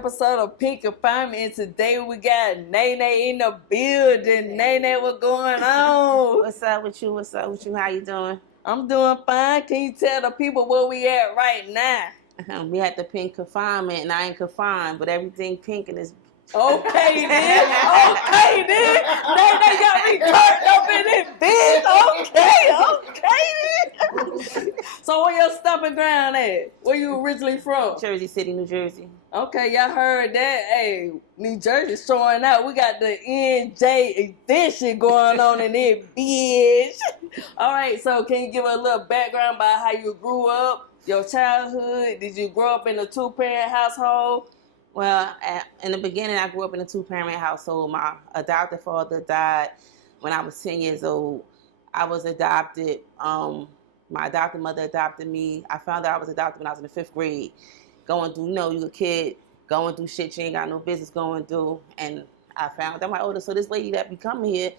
episode of Pink Confinement, and today we got Nene in the building. Nene, what's going on? What's up with you? What's up with you? How you doing? I'm doing fine. Can you tell the people where we at right now? We had the Pink Confinement, and I ain't confined, but everything pink in this. Okay, then. Okay, then. Nene got me turned up in this bitch. Okay, then. So where your stomping ground at? Where you originally from? Jersey City, New Jersey. Okay, y'all heard that. Hey, New Jersey's showing out. We got the NJ edition going on in there, bitch. All right, so can you give a little background about how you grew up, your childhood? Did you grow up in a two-parent household? Well, in the beginning, I grew up in a two-parent household. My adopted father died when I was 10 years old. I was adopted. My adopted mother adopted me. I found out I was adopted when I was in the 5th grade. Going through, you a kid, going through shit you ain't got no business going through. And I found out my older, so this lady that be coming here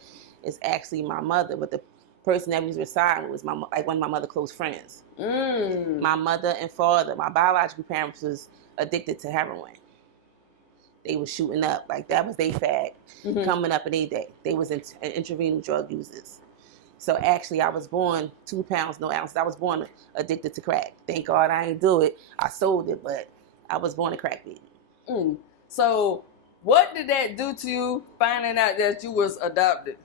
is actually my mother, but the person that was residing was one of my mother's close friends. My mother and father, my biological parents, was addicted to heroin. They was shooting up, like that was their fad, coming up in their day. They was intravenous drug users. So actually, I was born 2 pounds, no ounces. I was born addicted to crack. Thank God I ain't do it. I sold it, but I was born a crack baby. So what did that do to you, finding out that you was adopted?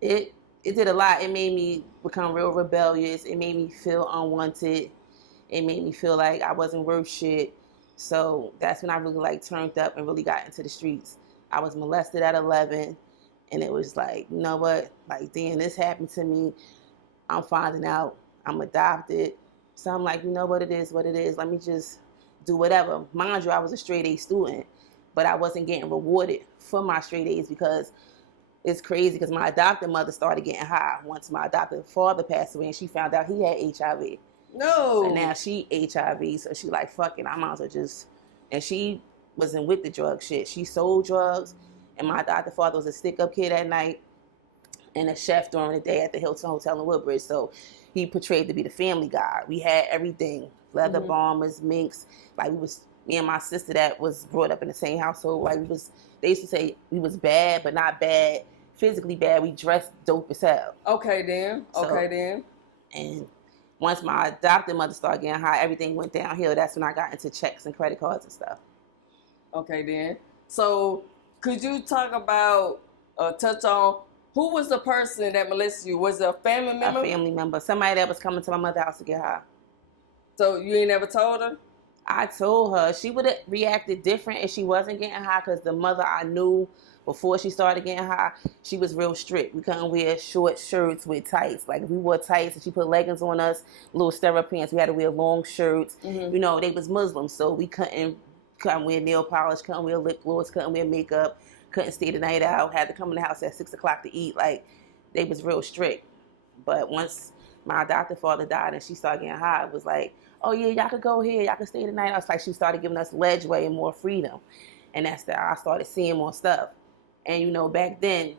It did a lot. It made me become real rebellious. It made me feel unwanted. It made me feel like I wasn't worth shit. So that's when I really turned up and really got into the streets. I was molested at 11. And it was like, you know what? Like, damn, this happened to me. I'm finding out I'm adopted. So I'm like, you know what it is, what it is. Let me just do whatever. Mind you, I was a straight A student, but I wasn't getting rewarded for my straight A's because it's crazy because my adopted mother started getting high once my adopted father passed away and she found out he had HIV. No. And now she HIV, so she like, fuck it, I might as well just... And she wasn't with the drug shit. She sold drugs. And my adopted father was a stick-up kid at night and a chef during the day at the Hilton Hotel in Woodbridge. So he portrayed to be the family guy. We had everything, leather bombers, minks. Like me and my sister that was brought up in the same household. Like they used to say we was bad, but not bad, physically bad. We dressed dope as hell. Okay then. And once my adopted mother started getting high, everything went downhill. That's when I got into checks and credit cards and stuff. Okay then. So could you talk about, touch on, who was the person that molested you? Was it a family member? A family member. Somebody that was coming to my mother's house to get high. So you ain't never told her? I told her. She would have reacted different if she wasn't getting high because the mother I knew before she started getting high, she was real strict. We couldn't wear short shirts with tights. Like if we wore tights and she put leggings on us, little stirrup pants, we had to wear long shirts. You know, they was Muslims, so we couldn't wear nail polish, couldn't wear lip gloss, couldn't wear makeup, couldn't stay the night out, had to come in the house at 6 o'clock to eat. Like, they was real strict. But once my adopted father died and she started getting high, it was like, oh yeah, y'all could go here, y'all could stay the night out. It's like she started giving us ledgeway and more freedom. And that's that I started seeing more stuff. And you know, back then,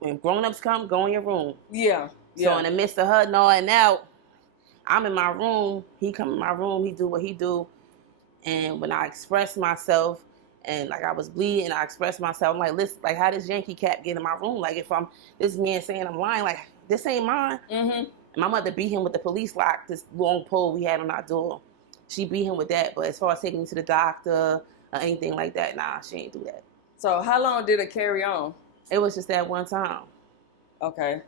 when grown-ups come, go in your room. Yeah. So in the midst of her gnawing out, I'm in my room, he come in my room, he do what he do. And when I expressed myself and like I was bleeding, I expressed myself. I'm like, listen, like how does Yankee Cap get in my room? Like if this man saying I'm lying, like this ain't mine. And my mother beat him with the police lock, this long pole we had on our door. She beat him with that. But as far as taking me to the doctor or anything like that, nah, she ain't do that. So how long did it carry on? It was just that one time. Okay.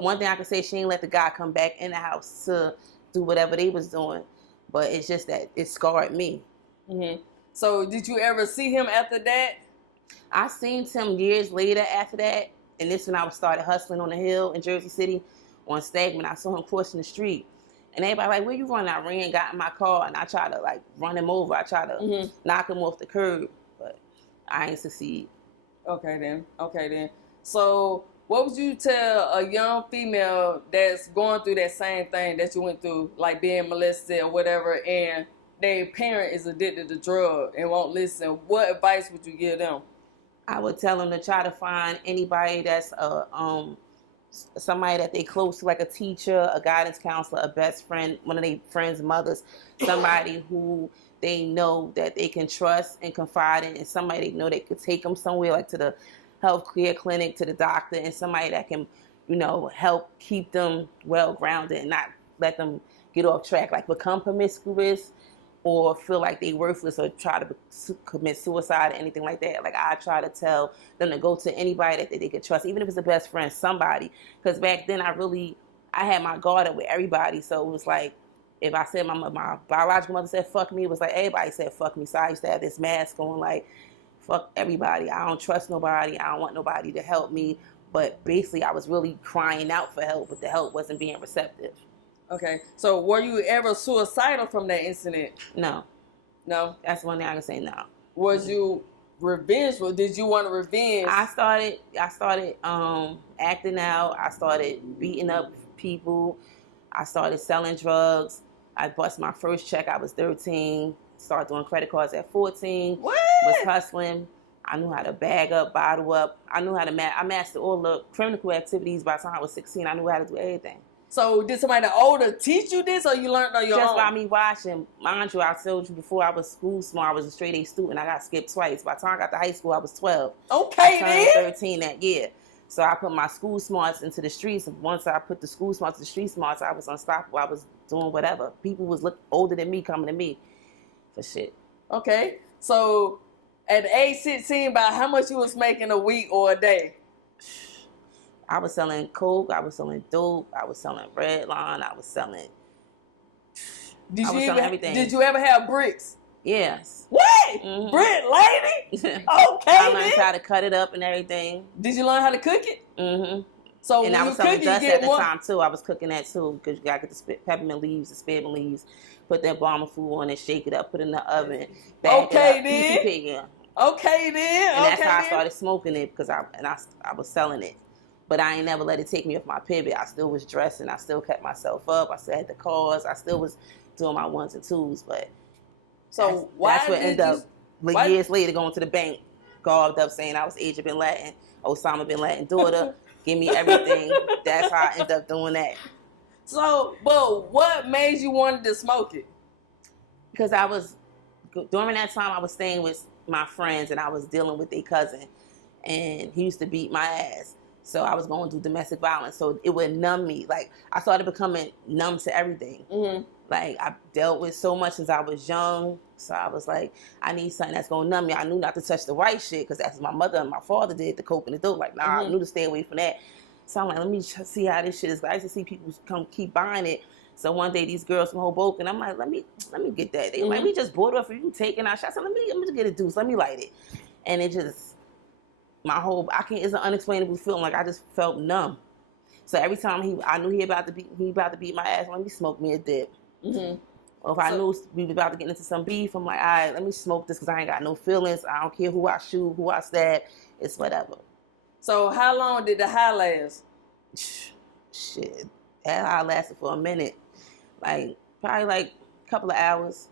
One thing I can say, she ain't let the guy come back in the house to do whatever they was doing. But it's just that it scarred me. So did you ever see him after that? I seen him years later after that. And this when I started hustling on the hill in Jersey City on Stagman. I saw him crossing the street. And everybody like, where you running? I ran, got in my car, and I tried to like run him over. I tried to knock him off the curb, but I ain't succeed. Okay then. So what would you tell a young female that's going through that same thing that you went through, like being molested or whatever, and their parent is addicted to drugs and won't listen? What advice would you give them? I would tell them to try to find anybody that's somebody that they close to, like a teacher, a guidance counselor, a best friend, one of their friends' mothers, somebody who they know that they can trust and confide in, and somebody they know they could take them somewhere, like to the healthcare clinic, to the doctor, and somebody that can, help keep them well grounded and not let them get off track, like become promiscuous or feel like they worthless or try to commit suicide or anything like that. Like, I try to tell them to go to anybody that they could trust, even if it's a best friend, somebody. Because back then I had my guard up with everybody. So it was like, if I said my biological mother said fuck me, it was like everybody said fuck me. So I used to have this mask on, like, fuck everybody. I don't trust nobody. I don't want nobody to help me. But basically, I was really crying out for help, but the help wasn't being receptive. Okay. So were you ever suicidal from that incident? No. No? That's one thing I can say no. Was you revengeful? Did you want to revenge? I started acting out. I started beating up people. I started selling drugs. I bust my first check. I was 13. Started doing credit cards at 14. What? Was hustling. I knew how to bag up, bottle up. I knew how to I mastered all the criminal activities by the time I was 16. I knew how to do everything. So did somebody older teach you this, or you learned on your own? Just by me watching. Mind you, I told you before, I was school smart. I was a straight A student. I got skipped twice. By the time I got to high school, I was 12. Okay, I turned 13 that year. So I put my school smarts into the streets. Once I put the school smarts to the street smarts, I was unstoppable. I was doing whatever. People was older than me coming to me for shit. Okay. So at age 16, about how much you was making a week or a day? I was selling coke. I was selling dope. I was selling red line. I was selling everything. Did you ever have bricks? Yes. What? Mm-hmm. Brick lady? Okay. I learned how to cut it up and everything. Did you learn how to cook it? Mm-hmm. So and when I was selling dust at the time too. I was cooking that too, because you gotta get the peppermint leaves, the spearmint leaves, put that balm food on it, shake it up, put it in the oven, bag it up, then. Okay then. And that's how I started smoking it, because I was selling it. But I ain't never let it take me off my pivot. I still was dressing. I still kept myself up. I still had the cars. I still was doing my ones and twos. But so that's what ended up years later going to the bank, garbed up saying I was Age Bin Laden, Osama Bin Laden daughter. Give me everything. That's how I ended up doing that. So, but what made you want to smoke it? Because during that time, I was staying with my friends and I was dealing with their cousin. And he used to beat my ass. So I was going through domestic violence. So it would numb me. Like, I started becoming numb to everything. Mm-hmm. Like, I dealt with so much since I was young. So I was like, I need something that's going to numb me. I knew not to touch the right shit, because that's what my mother and my father did, the coke and the dope. Like, nah, I knew to stay away from that. So I'm like, let me see how this shit is. I used to see people keep buying it. So one day, these girls from Hoboken, I'm like, let me get that. They like, we just bought it off of you, taking our shots. I said, let me just get a deuce. Let me light it. And it just... it's an unexplainable feeling. Like, I just felt numb. So every time I knew he about to beat my ass, let me smoke me a dip. Mm-hmm. Or if I knew we was about to get into some beef, I'm like, all right, let me smoke this, because I ain't got no feelings. I don't care who I shoot, who I stab. It's whatever. So how long did the high last? Shit, that high lasted for a minute. Like, probably like a couple of hours.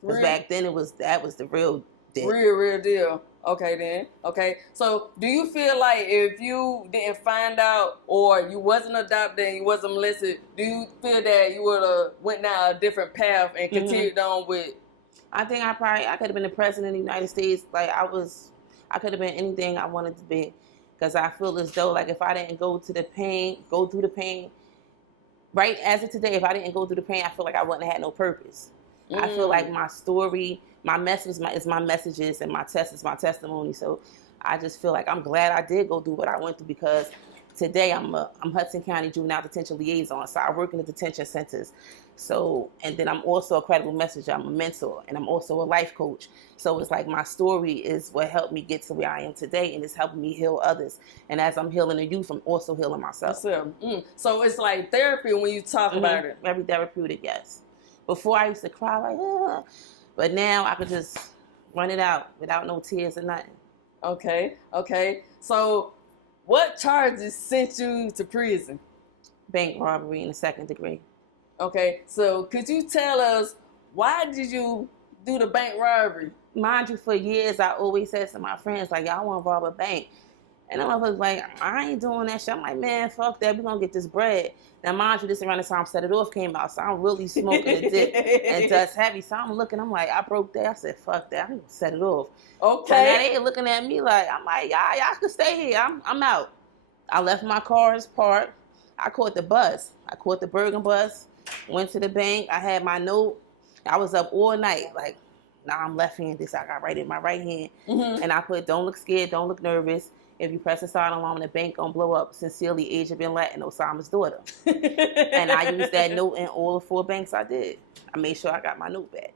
Because back then that was the real deal. Real deal. Okay then. Okay. So do you feel like if you didn't find out, or you wasn't adopted and you wasn't molested, do you feel that you would have went down a different path and continued on with? I think I could have been the president of the United States. Like, I could have been anything I wanted to be, because I feel as though, like, if I didn't go through the pain, right as of today, if I didn't go through the pain, I feel like I wouldn't have had no purpose. I feel like my story, my message is my messages, and my test is my testimony. So I just feel like I'm glad I did go through what I went through, because today I'm Hudson County Juvenile Detention Liaison. So I work in the detention centers. So, and then I'm also a credible messenger. I'm a mentor, and I'm also a life coach. So it's like my story is what helped me get to where I am today, and it's helping me heal others. And as I'm healing the youth, I'm also healing myself. So it's like therapy when you talk about it. Very therapeutic, yes. Before I used to cry like, ah. But now I could just run it out without no tears or nothing. Okay. So what charges sent you to prison? Bank robbery in the 2nd degree. Okay, so could you tell us, why did you do the bank robbery? Mind you, for years I always said to my friends, like, y'all want to rob a bank. And I was like, I ain't doing that shit. I'm like, man, fuck that. We're going to get this bread. Now, mind you, this around the time Set It Off came out. So I'm really smoking a dip and dust heavy. So I'm looking, I'm like, I broke that. I said, fuck that. I'm going to Set It Off. Okay. So now they looking at me like, I'm like, y'all can stay here. I'm out. I left my car as parked. I caught the bus. I caught the Bergen bus, went to the bank. I had my note. I was up all night. Like, nah, I'm left-handed. This I got right in my right hand. Mm-hmm. And I put, don't look scared, don't look nervous. If you press a silent alarm, the bank gonna blow up. Sincerely, Asia Bin Laden, Osama's daughter. And I used that note in all the 4 banks I did. I made sure I got my note back.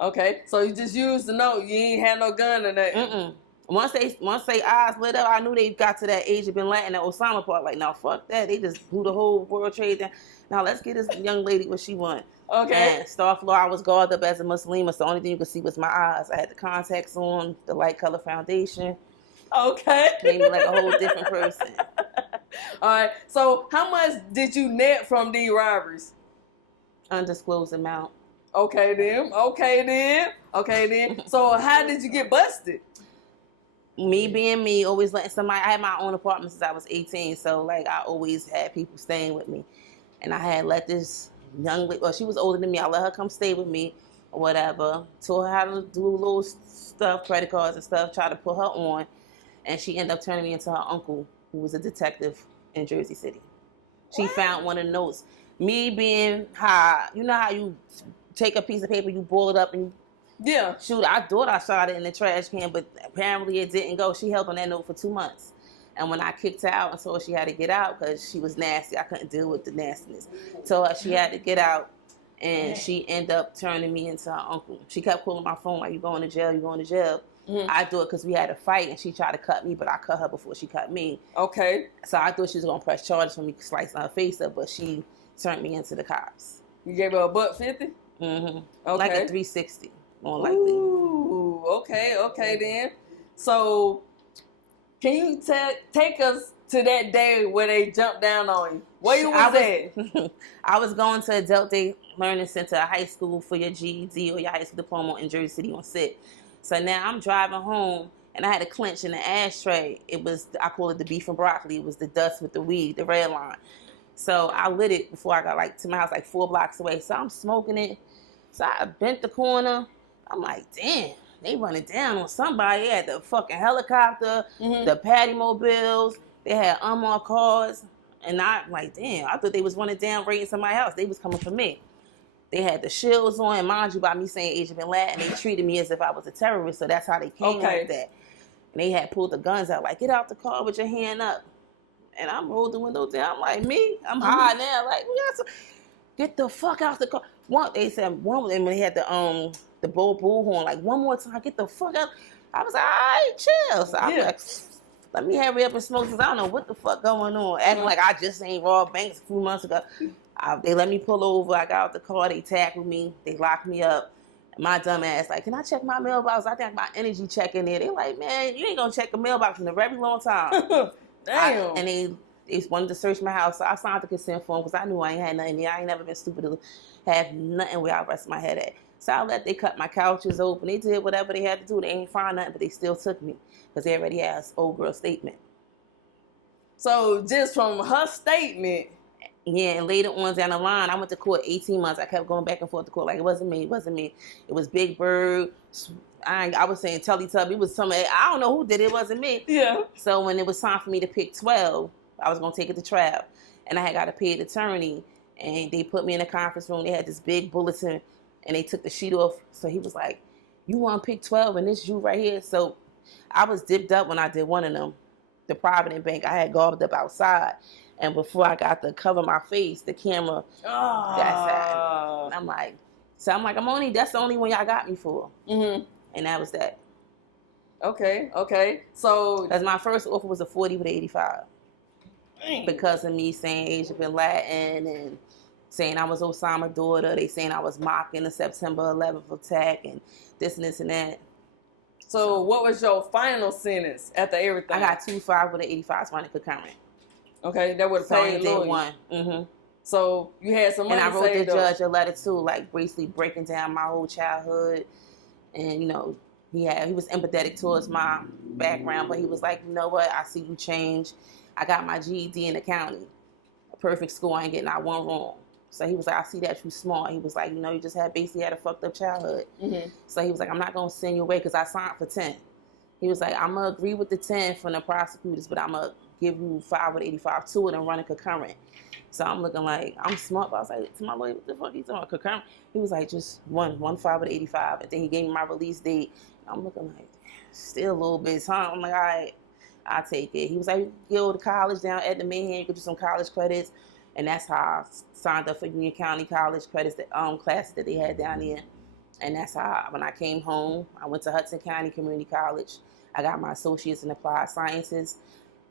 Okay, so you just used the note. You ain't had no gun or nothing. Mm-mm. Once they eyes lit up, I knew they got to that Asia Bin Laden and Osama part. Like, no, fuck that. They just blew the whole World Trade down. Now let's get this young lady what she want. Okay. And star floor, I was garbed up as a Muslim. So the only thing you could see was my eyes. I had the contacts on, the light color foundation. Okay. Made me like a whole different person. All right. So how much did you net from these robberies? Undisclosed amount. Okay then. So how did you get busted? Me being me, always letting somebody. I had my own apartment since I was 18, so like I always had people staying with me, and I had let this young lady. Well, she was older than me. I let her come stay with me, or whatever. Taught her how to do little stuff, credit cards and stuff. Tried to put her on, and she ended up turning me into her uncle, who was a detective in Jersey City. She found one of the notes. Me being high, you know how you take a piece of paper, you boil it up, and yeah, shoot, I thought I shot it in the trash can, but apparently it didn't go. She held on that note for 2 months. And when I kicked her out and told her she had to get out because she was nasty, I couldn't deal with the nastiness. Told her she had to get out, and she ended up turning me into her uncle. She kept calling my phone like, you going to jail, you going to jail. Mm-hmm. I do it because we had a fight, and she tried to cut me, but I cut her before she cut me. Okay. So I thought she was going to press charges for me slicing her face up, but she turned me into the cops. You gave her $150? Mm-hmm. Okay. Like a 360. More likely. Ooh, okay then. So, can you take us to that day where they jumped down on you? Where you was at? I was going to Adult Day Learning Center, a high school for your GED or your high school diploma in Jersey City on SIT. So now I'm driving home, and I had a clench in the ashtray. It was, I call it the beef and broccoli. It was the dust with the weed, the red line. So I lit it before I got like to my house, like 4 blocks away. So I'm smoking it. So I bent the corner. I'm like, damn, they running down on somebody. They had the fucking helicopter, the paddy mobiles. They had unmarked cars. And I'm like, damn, I thought they was running down raiding somebody else. They was coming for me. They had the shields on. And mind you, by me saying Asia Bin Laden, they treated me as if I was a terrorist. So that's how they came like that. And they had pulled the guns out, like, get out the car with your hand up. And I'm rolled the window down. I'm like, me? I'm high now. Like, we got some... Get the fuck out the car. They said one, and when they had the bullhorn, like, one more time, get the fuck out. I was like, all right, chill. So I'm like, let me hurry up and smoke because I don't know what the fuck going on. Acting like I just ain't robbed banks a few months ago. They let me pull over. I got out the car. They tackled me. They locked me up. And my dumb ass, like, can I check my mailbox? I think my energy check in there. They like, man, you ain't going to check a mailbox in a very long time. Damn. And they wanted to search my house. So I signed the consent form because I knew I ain't had nothing there. I ain't never been stupid to have nothing where I rest my head at. So I let they cut my couches open. They did whatever they had to do. They ain't find nothing, but they still took me because they already asked old girl statement. So just from her statement. Yeah, and later on down the line, I went to court 18 months. I kept going back and forth to court like it wasn't me. It was Big Bird. I was saying Teletubby. It was somebody. I don't know who did it. It wasn't me. Yeah. So when it was time for me to pick 12, I was going to take it to trial. And I had got to pay the attorney. And they put me in a conference room. They had this big bulletin. And they took the sheet off. So he was like, you want to pick 12 and this you right here? So I was dipped up when I did one of them. The Provident Bank. I had garbed up outside. And before I got to cover my face, the camera, that's that. And I'm like, that's the only one y'all got me for. Mm-hmm. And that was that. Okay. So. Because my first offer was a 40 with 85. Dang. Because of me saying Asia Bin Laden and saying I was Osama's daughter. They saying I was mocking the September 11th attack and this and this and that. So what was your final sentence after everything? I got 2.5 with an 85 running concurrent. Okay, that would have paid the lawyer. One. Mm-hmm. So you had some money saved up. And I wrote the judge up. a letter too, like basically breaking down my whole childhood and, he was empathetic towards my background, but he was like, you know what? I see you change. I got my GED in accounting, a perfect school. I ain't getting out one wrong. So he was like, I see that you smart. He was like, you know, you just basically had a fucked up childhood. Mm-hmm. So he was like, I'm not gonna send you away because I signed for 10. He was like, I'm gonna agree with the 10 from the prosecutors, but I'm gonna give you 5 with 85 to it and run a concurrent. So I'm looking like, I'm smart, but I was like, to my lawyer, what the fuck you talking about, concurrent? He was like, just one 5 with 85. And then he gave me my release date. I'm looking like, still a little bit of time. I'm like, all right, I'll take it. He was like, you go to college down at the Manhattan, you could do some college credits. And that's how I signed up for Union County College credits, classes that they had down there. And that's how, when I came home, I went to Hudson County Community College. I got my associates in applied sciences,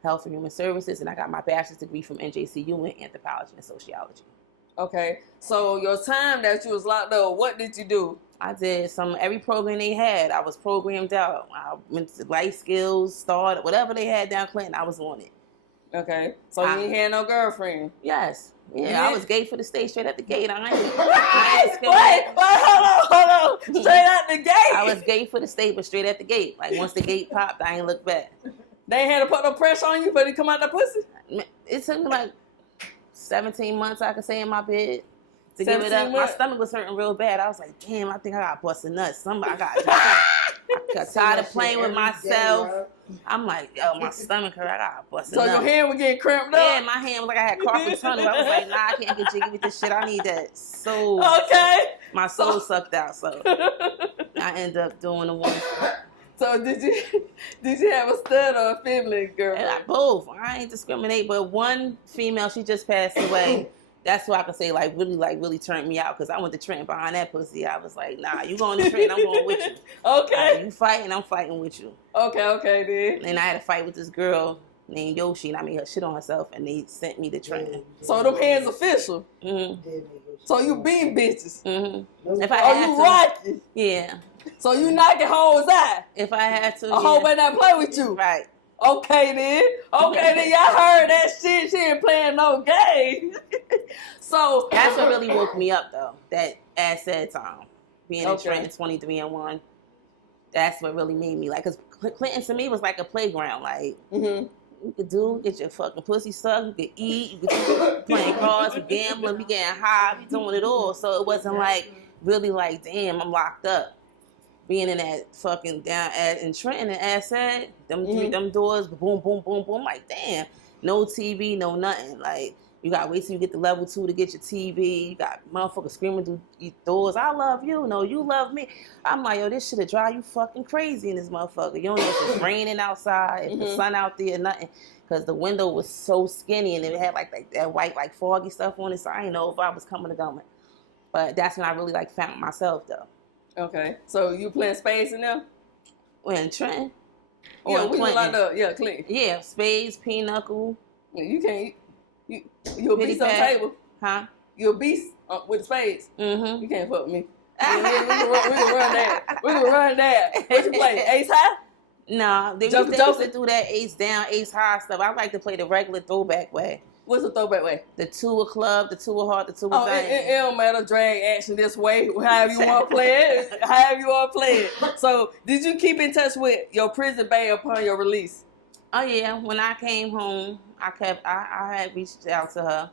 health and human services, and I got my bachelor's degree from NJCU in anthropology and sociology. Okay, so your time that you was locked up, what did you do? I did every program they had. I was programmed out. I went to life skills, started, whatever they had down Clinton, I was on it. Okay, so you ain't had no girlfriend? Yes. Yeah, I was gay for the state, straight at the gate. Wait, hold on. Straight at the gate? I was gay for the state, but straight at the gate. Like, once the gate popped, I ain't looked back. They ain't had to put no pressure on you for to come out the pussy? It took me like 17 months, I could say, in my bed to give it up. My stomach was hurting real bad. I was like, damn, I think I got busted nuts. I got tired of playing with myself. I'm like, yo, my stomach hurt. I got busted nuts. So your hand was getting cramped up? Yeah, my hand was like I had carpal tunnel. I was like, nah, I can't get jiggy with this shit. I need that soul. Okay. My soul sucked out, so I ended up doing the one. So did you have a stud or a female girl? Both. I ain't discriminate, but one female, she just passed away. That's what I can say, really turned me out, because I went to Trenton behind that pussy. I was like, nah, you going to Trenton, I'm going with you. Okay. You fighting, I'm fighting with you. Okay, then. And I had a fight with this girl named Yoshi, and I made her shit on herself, and they sent me to Trenton. So them hands official? Mm-hmm. So you being bitches? Mm-hmm. If I had you to, rocking? Yeah. So you knocking hoes out? If I had to, a hoe better not play with you? Right. Okay then, y'all heard that shit. She ain't playing no game. So that's what really woke me up, though. That at said time, being in Trenton 23 and 1, that's what really made me like. Cause Clinton to me was like a playground. Like you could get your fucking pussy sucked, you could eat, you could be playing cards, you gambling, you getting high, you doing it all. So it wasn't like really like, damn, I'm locked up. Being in that fucking in Trenton and Asset, them doors, boom, boom, boom, boom. Like, damn, no TV, no nothing. Like, you gotta wait till you get to level 2 to get your TV. You got motherfuckers screaming through your doors. I love you. No, you love me. I'm like, yo, this shit'll drive you fucking crazy in this motherfucker. You don't know if it's raining outside, if the sun out there, nothing. Because the window was so skinny and it had like that white, like foggy stuff on it. So I didn't know if I was coming or going. But that's when I really like found myself, though. Okay, so you playing spades in there? When Trenton? Yeah, we was locked up. Yeah, Clinton. Yeah, spades, pinochle. Yeah, you can't. You'll beast on the table. Huh? You'll beast with the spades. Mm-hmm. You can't fuck with me. We can run that. We can run that. What you play? Ace high? No, they used to do that ace down, ace high stuff. I like to play the regular throwback way. What's the throwback way? The 2 of club, the 2 of heart, the 2 of diamond. It don't matter. Drag action this way. However you want to play it. So, did you keep in touch with your prison bae upon your release? Oh yeah. When I came home, I had reached out to her,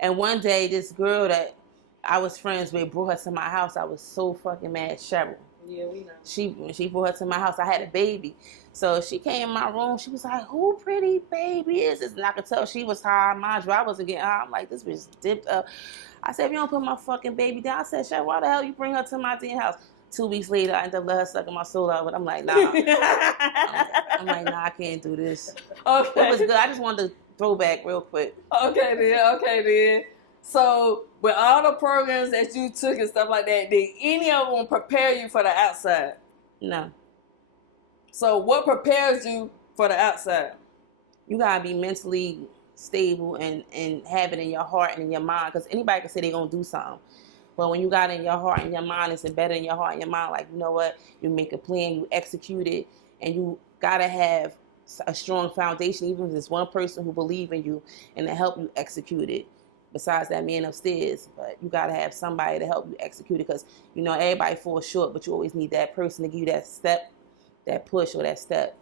and one day this girl that I was friends with brought her to my house. I was so fucking mad, Cheryl. Yeah, we know. She brought her to my house. I had a baby. So she came in my room. She was like, who pretty baby is this? And I could tell she was high. Mind you, I wasn't getting high. I'm like, this bitch dipped up. I said, if you don't put my fucking baby down. I said, Cheryl, why the hell you bring her to my damn house? 2 weeks later, I ended up letting her sucking my soul out. But I'm like, nah. I'm like, nah, I can't do this. Okay. It was good. I just wanted to throw back real quick. Okay then. So, with all the programs that you took and stuff like that, did any of them prepare you for the outside? No. So, what prepares you for the outside? You gotta be mentally stable and have it in your heart and in your mind. Because anybody can say they're gonna do something. But when you got it in your heart and your mind, it's embedded in your heart and your mind. Like, you know what? You make a plan, you execute it, and you gotta have a strong foundation, even if it's one person who believes in you and to help you execute it. Besides that man upstairs, but you gotta have somebody to help you execute it, because you know everybody falls short, but you always need that person to give you that step that push or that step.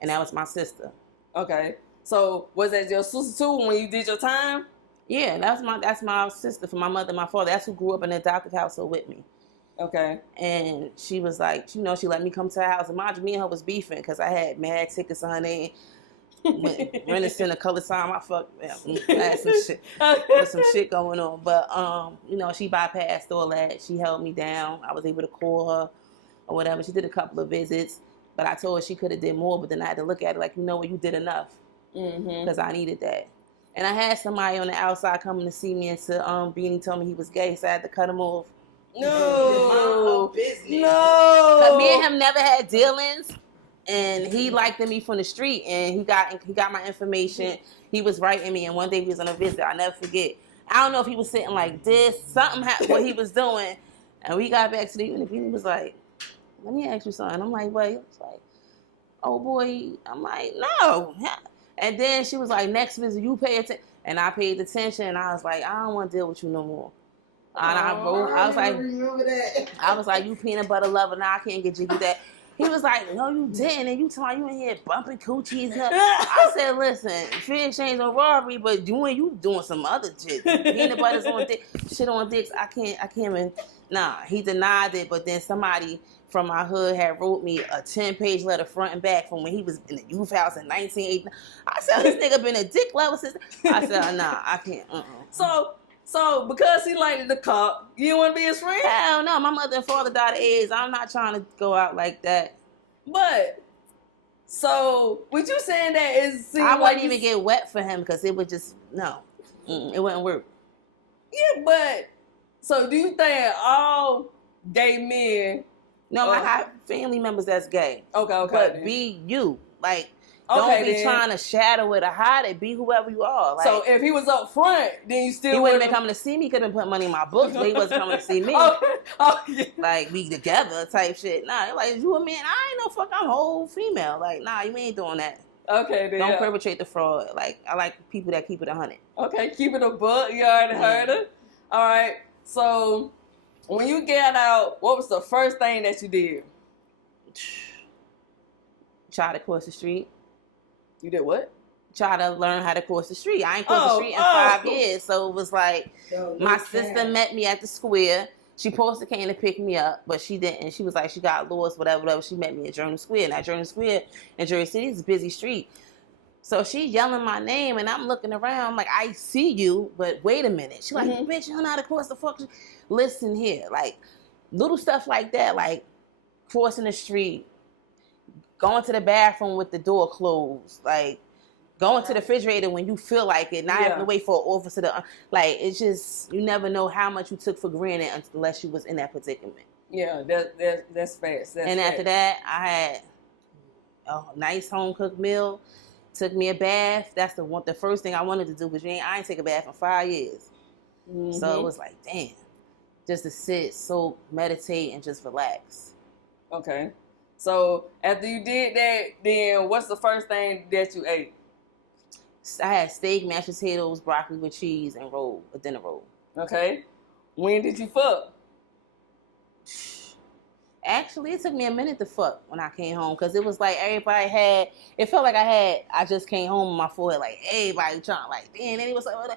And that was my sister. Okay. So was that your sister too when you did your time? Yeah, that's my sister for my mother and my father. That's who grew up in the adopted household with me. Okay. And she was like, she let me come to her house. And mind you, me and her was beefing because I had mad tickets on her name. Renison a color time. I fucked them. I had some shit. There's some shit going on. But she bypassed all that. She held me down. I was able to call her or whatever. She did a couple of visits. But I told her she could have did more, but then I had to look at it like, you did enough. Because I needed that. And I had somebody on the outside coming to see me, and Beanie told me he was gay, so I had to cut him off. No. Business. No. Because me and him never had dealings, and he liked me from the street, and he got my information. He was writing me, and one day he was on a visit. I'll never forget. I don't know if he was sitting like this, something happened, what he was doing, and we got back to the unit. Beanie was like, let me ask you something. I'm like, what? He was like, oh boy. I'm like, no. And then she was like, next visit, you pay attention. And I paid attention, and I was like, I don't want to deal with you no more. And I was like, you peanut butter lover, now I can't get you with that. He was like, no, you didn't. And you told you in here bumping coochies. I said, listen, fair exchange on robbery, but you doing some other shit. Peanut butter's on dick, shit on dicks. I can't even. Nah, he denied it, but then somebody from my hood had wrote me a 10-page letter front and back from when he was in the youth house in 1989. I said, this nigga been a dick lover since. I said, nah, I can't. So because he liked the cop, you didn't want to be his friend? Hell no, my mother and father died of AIDS. I'm not trying to go out like that. But, so, what you saying that is... I wouldn't even get wet for him because it would just, no. It wouldn't work. Yeah, but, so do you think all gay men... No, I have family members that's gay. Okay. But then. be you. Like, don't be trying to shadow it or hide it. Be whoever you are. Like, so if he was up front, then you still he wouldn't been coming to see me. He could have put money in my books, but he wasn't coming to see me. Okay. Like, we together type shit. Nah, like, you a man. I ain't no fuck. I'm whole female. Like, nah, you ain't doing that. Okay, then. Don't perpetrate the fraud. Like, I like people that keep it 100. Okay, keep it a book. You already heard it. All right. So, when you got out, what was the first thing that you did? Try to cross the street. You did what? Try to learn how to cross the street. I ain't crossed the street in 5 years. So it was like, my sister met me at the square. She posted came to pick me up, but she didn't. She was like, she got lost, whatever. She met me at Journal Square. Now, Journal Square in Jersey City is a busy street. So she yelling my name, and I'm looking around like, I see you, but wait a minute. She like, bitch, you don't know how to cross the fuck. Listen here. Like, little stuff like that, like crossing the street, going to the bathroom with the door closed, like going to the refrigerator when you feel like it, not having to wait for an officer to, like, it's just, you never know how much you took for granted unless you was in that predicament. Yeah, that's fast. After that, I had a nice home-cooked meal, took me a bath. That's the first thing I wanted to do, because I ain't take a bath in 5 years. So it was like, damn, just to sit, soak, meditate, and just relax. Okay. So after you did that, then what's the first thing that you ate? I had steak, mashed potatoes, broccoli with cheese, and a dinner roll. Okay. When did you fuck? Actually, it took me a minute to fuck when I came home, because it was like it felt like I just came home with my forehead, like everybody trying, like, damn, and it was like, I'm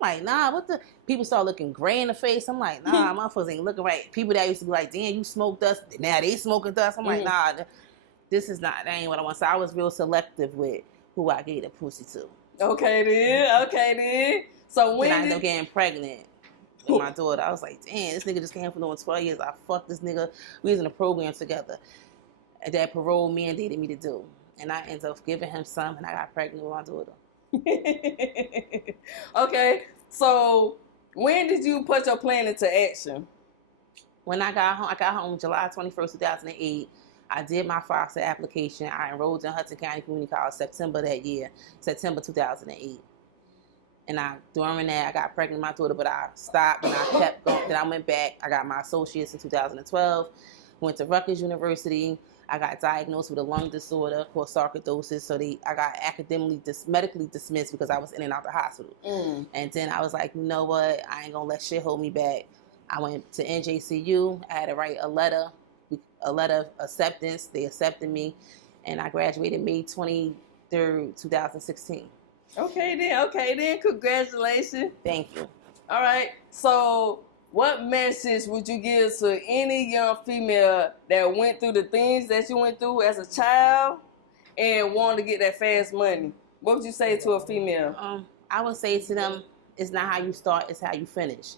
like, nah, what the? People start looking gray in the face. I'm like, nah, motherfuckers ain't looking right. People that used to be like, damn, you smoked us. Now they smoking dust. I'm like, nah, that ain't what I want. So I was real selective with who I gave the pussy to. Okay then. So when I ended up getting pregnant with my daughter, I was like, damn, this nigga just came for doing 12 years. I fucked this nigga. We was in a program together that parole mandated me to do. And I ended up giving him some, and I got pregnant with my daughter. Okay, so when did you put your plan into action? When I got home July 21st, 2008. I did my FOSTA application. I enrolled in Hudson County Community College September 2008. And during that, I got pregnant with my daughter, but I stopped and I kept going. Then I went back. I got my associates in 2012. Went to Rutgers University. I got diagnosed with a lung disorder called sarcoidosis. So I got medically dismissed because I was in and out the hospital. And then I was like, you know what? I ain't gonna let shit hold me back. I went to NJCU. I had to write a letter a letter of acceptance. They accepted me, and I graduated May 23rd, 2016. Okay then. Congratulations. Thank you. All right. So, what message would you give to any young female that went through the things that you went through as a child and wanted to get that fast money? What would you say to a female? I would say to them, it's not how you start, it's how you finish.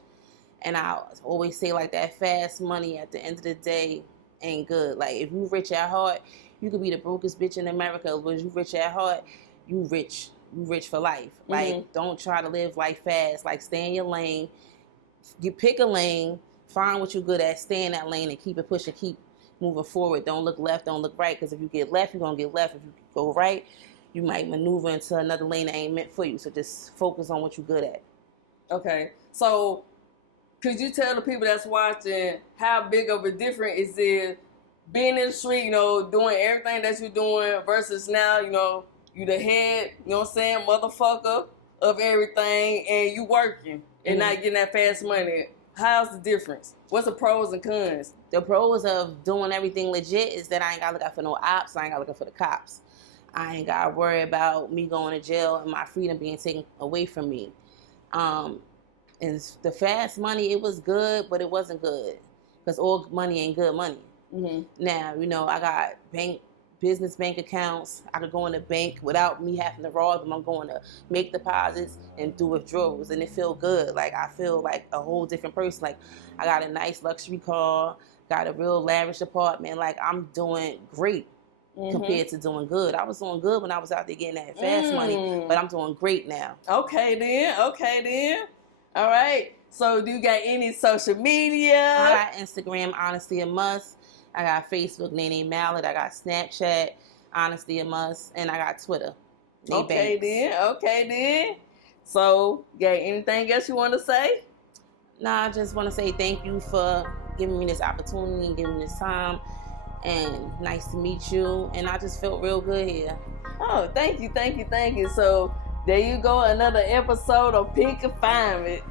And I always say, like, that fast money at the end of the day ain't good. Like, if you rich at heart, you could be the brokest bitch in America, but if you rich at heart, you rich. You rich for life. Like, don't try to live life fast. Like, stay in your lane. You pick a lane, find what you're good at, stay in that lane and keep it pushing, keep moving forward. Don't look left, don't look right, because if you get left, you're going to get left. If you go right, you might maneuver into another lane that ain't meant for you. So just focus on what you're good at. Okay. So, could you tell the people that's watching how big of a difference is it being in the street, you know, doing everything that you're doing versus now, you know, you the head, you know what I'm saying, motherfucker of everything, and you working and not getting that fast money? How's the difference? What's the pros and cons? The pros of doing everything legit is that I ain't got to look out for no ops. I ain't got to look out for the cops. I ain't got to worry about me going to jail and my freedom being taken away from me. And the fast money, it was good, but it wasn't good because all money ain't good money. Now, you know, I got business bank accounts. I could go in the bank without me having to rob them. I'm going to make deposits and do withdrawals, and it feel good. Like, I feel like a whole different person. Like, I got a nice luxury car, got a real lavish apartment. Like, I'm doing great compared to doing good. I was doing good when I was out there getting that fast money, but I'm doing great now. Okay then. All right. So, do you got any social media? I got Instagram, Honesty a Must. I got Facebook, Nene Mallet. I got Snapchat, Honesty a Must. And I got Twitter. Okay then. So, got anything else you want to say? Nah, I just want to say thank you for giving me this opportunity and giving me this time. And nice to meet you. And I just felt real good here. Oh, thank you. So, there you go, another episode of Confinement.